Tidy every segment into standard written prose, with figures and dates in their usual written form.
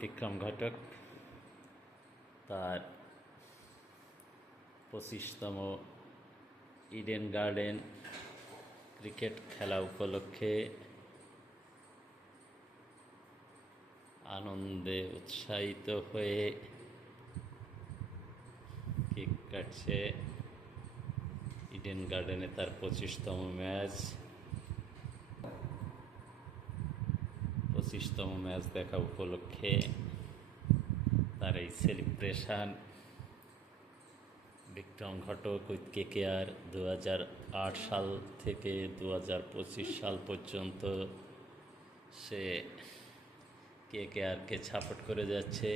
বিক্রম ঘটক তার 25তম Eden garden cricket খেলা উপলক্ষে আনন্দে উৎসাহিত হয়ে কেক কাটছে। ইডেন গার্ডেনে তার 25তম ম্যাচ দেখা উপলক্ষে তার এই celebration. Vikram Ghatak with KKR 2008 সাল থেকে 2025 সাল পর্যন্ত সে কেকেআরকে সাপোর্ট করে যাচ্ছে।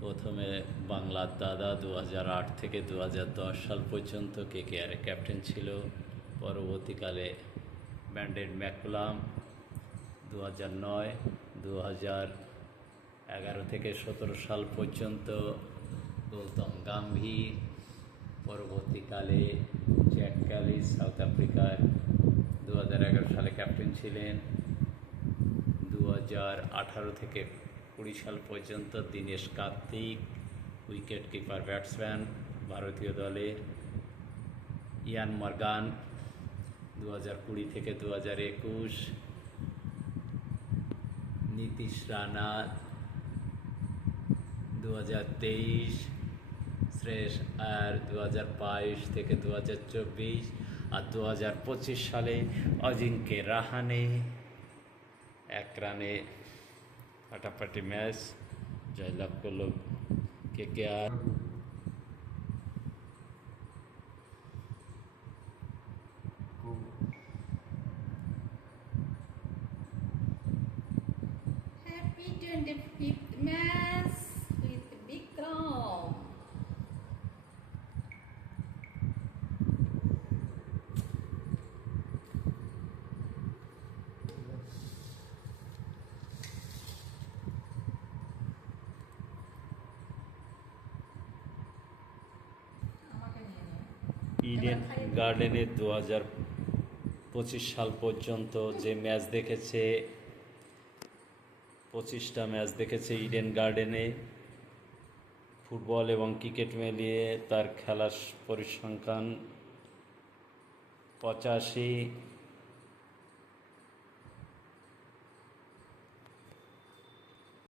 প্রথমে বাংলার দাদা 2008 থেকে 2010 সাল পর্যন্ত কেকেআর ক্যাপ্টেন ছিল। পরবর্তীকালে ব্র্যান্ডন ম্যাকুলাম 2009, 2011 থেকে 17 সাল পর্যন্ত গৌতম গাম্ভীর, পরবর্তীকালে জ্যাক ক্যালিস সাউথ আফ্রিকার 2011 সালে ক্যাপ্টেন ছিলেন। 2018 থেকে 20 সাল পর্যন্ত Dinesh Kartik wicket keeper batsman ভারতীয় দলের। ইয়ান মর্গান 2020 থেকে 2021, নীতিশ রানা 2023, শ্রেয়স আয়ার 2022 থেকে 2024 আর 2025 সালে অজিঙ্ক্য রাহানে 1 রানে ফাটাফাটি ম্যাচ জয়লাভ করল KKR. Happy 25th match with Bikram. Eden গার্ডেনে 2025 সাল পর্যন্ত যে ম্যাচ দেখেছে, 25টা ম্যাচ দেখেছে ইডেন গার্ডেনে। ফুটবল এবং ক্রিকেট মিলিয়ে তার খেলার পরিসংখ্যান 85।